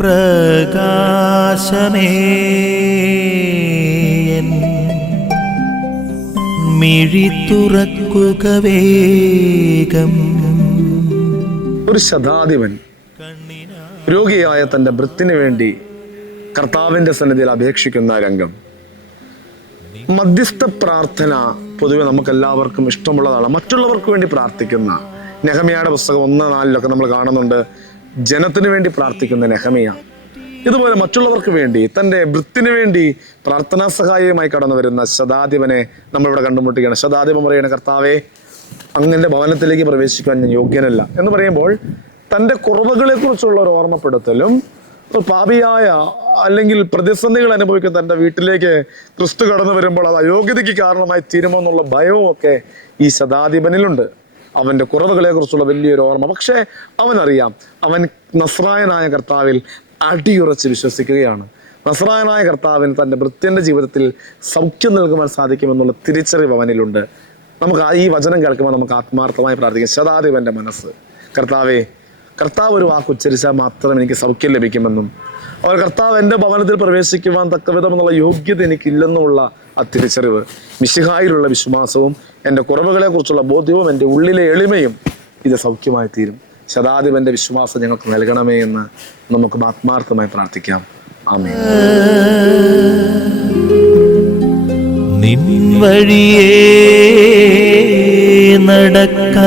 പ്രകാശമേ മിഴി തുറക്കുക വേഗം. ഒരു ശതാധിപൻ രോഗിയായ തൻ്റെ ഭൃത്തിന് വേണ്ടി കർത്താവിൻ്റെ സന്നിധിയിൽ അപേക്ഷിക്കുന്ന രംഗം. മധ്യസ്ഥ പ്രാർത്ഥന പൊതുവെ നമുക്ക് എല്ലാവർക്കും ഇഷ്ടമുള്ളതാണ്. മറ്റുള്ളവർക്ക് വേണ്ടി പ്രാർത്ഥിക്കുന്ന നെഹമ്യയുടെ പുസ്തകം 1:4 നമ്മൾ കാണുന്നുണ്ട്. ജനത്തിന് വേണ്ടി പ്രാർത്ഥിക്കുന്ന നെഹമ്യ ഇതുപോലെ മറ്റുള്ളവർക്ക് വേണ്ടി തൻ്റെ ഭൃത്തിന് വേണ്ടി പ്രാർത്ഥനാ സഹായമായി കടന്നു വരുന്ന ശതാധിപനെ നമ്മളിവിടെ കണ്ടുമുട്ടുകയാണ്. ശതാധിപൻ പറയുന്ന, കർത്താവേ, അങ്ങന്റെ ഭവനത്തിലേക്ക് പ്രവേശിക്കാൻ ഞാൻ യോഗ്യനല്ല എന്ന് പറയുമ്പോൾ തൻ്റെ കുറവുകളെ കുറിച്ചുള്ള ഒരു ഓർമ്മപ്പെടുത്തലും, പാപിയായ അല്ലെങ്കിൽ പ്രതിസന്ധികൾ അനുഭവിക്കുന്ന തൻ്റെ വീട്ടിലേക്ക് ക്രിസ്തു കടന്നു വരുമ്പോൾ അത് അയോഗ്യതയ്ക്ക് കാരണമായി തീരുമോ എന്നുള്ള ഭയവും ഒക്കെ ഈ ശതാധിപനിലുണ്ട്. അവൻ്റെ കുറവുകളെ കുറിച്ചുള്ള വലിയൊരു ഓർമ്മ. പക്ഷേ അവനറിയാം, അവൻ നസ്രായനായ കർത്താവിൽ അടിയുറച്ച് വിശ്വസിക്കുകയാണ്. നസ്രായനായ കർത്താവിന് തൻ്റെ ഭൃത്യൻ്റെ ജീവിതത്തിൽ സൗഖ്യം നൽകുവാൻ സാധിക്കുമെന്നുള്ള തിരിച്ചറിവ് അവനിലുണ്ട്. നമുക്ക് ഈ വചനം കേൾക്കുമ്പോൾ നമുക്ക് ആത്മാർത്ഥമായി പ്രാർത്ഥിക്കാം. ശതാധിപൻ്റെ മനസ്സ്, കർത്താവേ, കർത്താവ് ഒരു വാക്ക് ഉച്ചരിച്ചാൽ മാത്രം എനിക്ക് സൗഖ്യം ലഭിക്കുമെന്നും അവർ കർത്താവ് എൻ്റെ ഭവനത്തിൽ പ്രവേശിക്കുവാൻ തക്കവിധം എന്നുള്ള യോഗ്യത എനിക്കില്ലെന്നുമുള്ള ആ തിരിച്ചറിവ്, മിശിഹായിലുള്ള വിശ്വാസവും എൻ്റെ കുറവുകളെ കുറിച്ചുള്ള ബോധ്യവും എൻ്റെ ഉള്ളിലെ എളിമയും ഇത് സൗഖ്യമായി തീരും. ശതാധിപൻ്റെ വിശ്വാസം ഞങ്ങൾക്ക് നൽകണമേ എന്ന് നമുക്ക് ആത്മാർത്ഥമായി പ്രാർത്ഥിക്കാം. ആമേൻ. നിൻ വഴിയേ നടക്ക